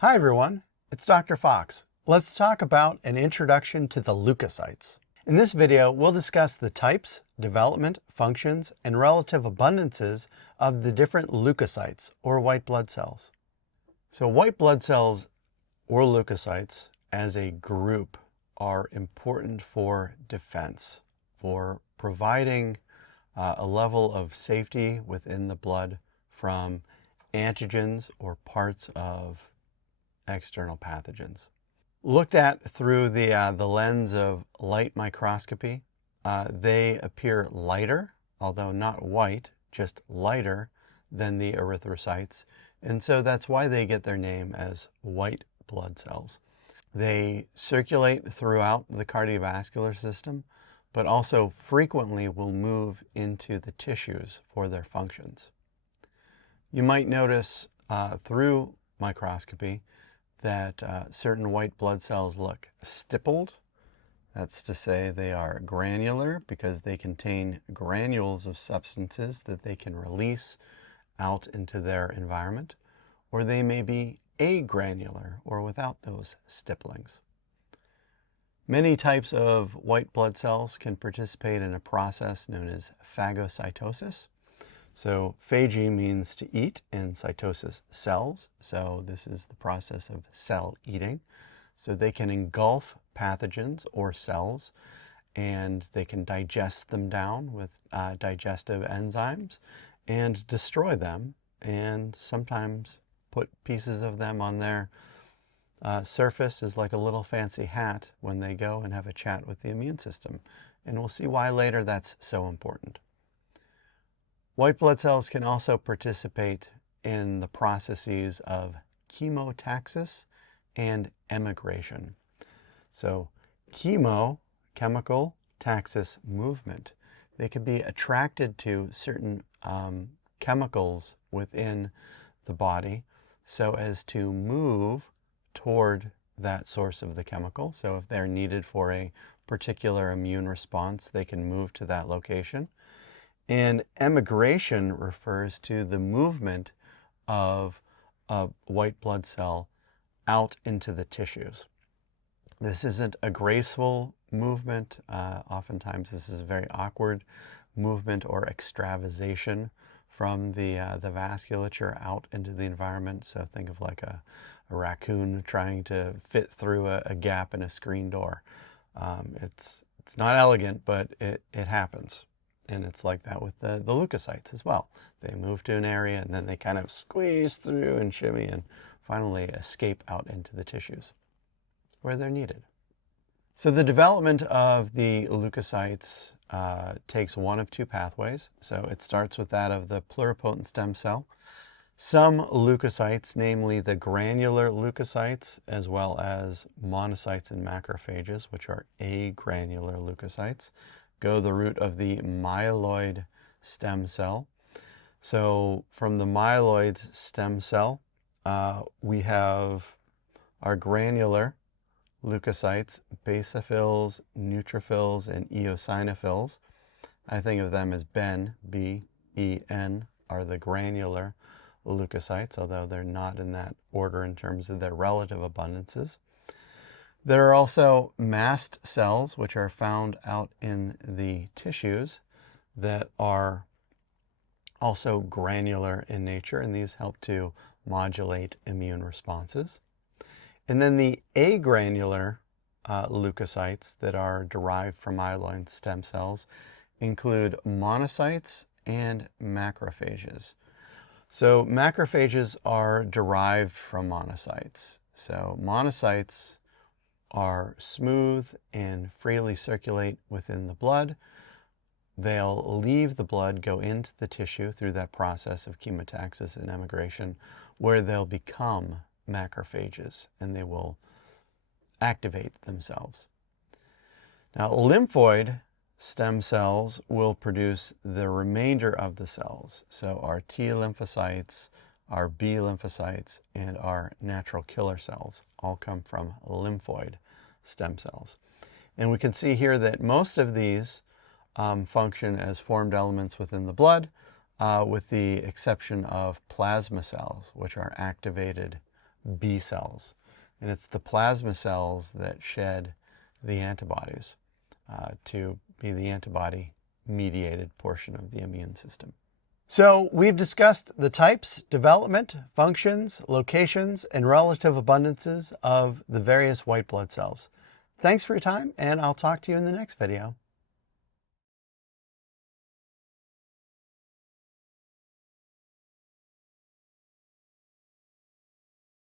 Hi everyone, it's Dr. Fox. Let's talk about an introduction to the leukocytes. In this video, we'll discuss the types, development, functions, and relative abundances of the different leukocytes, or white blood cells. So white blood cells, or leukocytes, as a group, are important for defense, for providing a level of safety within the blood from antigens or parts of external pathogens. Looked at through the lens of light microscopy, they appear lighter, although not white, just lighter than the erythrocytes. And so that's why they get their name as white blood cells. They circulate throughout the cardiovascular system, but also frequently will move into the tissues for their functions. You might notice through microscopy that certain white blood cells look stippled. That's to say they are granular because they contain granules of substances that they can release out into their environment, or they may be agranular or without those stipplings. Many types of white blood cells can participate in a process known as phagocytosis. So phagy means to eat and cytosis cells. So this is the process of cell eating. So they can engulf pathogens or cells and they can digest them down with digestive enzymes and destroy them and sometimes put pieces of them on their surface as like a little fancy hat when they go and have a chat with the immune system. And we'll see why later that's so important. White blood cells can also participate in the processes of chemotaxis and emigration. So chemical, taxis, movement. They can be attracted to certain chemicals within the body so as to move toward that source of the chemical. So if they're needed for a particular immune response, they can move to that location. And emigration refers to the movement of a white blood cell out into the tissues. This isn't a graceful movement. Oftentimes this is a very awkward movement or extravasation from the vasculature out into the environment. So think of like a raccoon trying to fit through a gap in a screen door. It's not elegant, but it happens. And it's like that with the leukocytes as well. They move to an area and then they kind of squeeze through and shimmy and finally escape out into the tissues where they're needed. So the development of the leukocytes takes one of two pathways. So it starts with that of the pluripotent stem cell. Some leukocytes, namely the granular leukocytes, as well as monocytes and macrophages, which are agranular leukocytes, go the route of the myeloid stem cell. So from the myeloid stem cell, we have our granular leukocytes, basophils, neutrophils, and eosinophils. I think of them as BEN, B-E-N, are the granular leukocytes, although they're not in that order in terms of their relative abundances. There are also mast cells, which are found out in the tissues that are also granular in nature, and these help to modulate immune responses. And then the agranular leukocytes that are derived from myeloid stem cells include monocytes and macrophages. So macrophages are derived from monocytes. So monocytes are smooth and freely circulate within the blood. They'll leave the blood, go into the tissue through that process of chemotaxis and emigration, where they'll become macrophages and they will activate themselves. Now, lymphoid stem cells will produce the remainder of the cells. So our T lymphocytes, our B lymphocytes, and our natural killer cells all come from lymphoid stem cells. And we can see here that most of these function as formed elements within the blood, with the exception of plasma cells, which are activated B cells. And it's the plasma cells that shed the antibodies to be the antibody-mediated portion of the immune system. So we've discussed the types, development, functions, locations, and relative abundances of the various white blood cells. Thanks for your time, and I'll talk to you in the next video.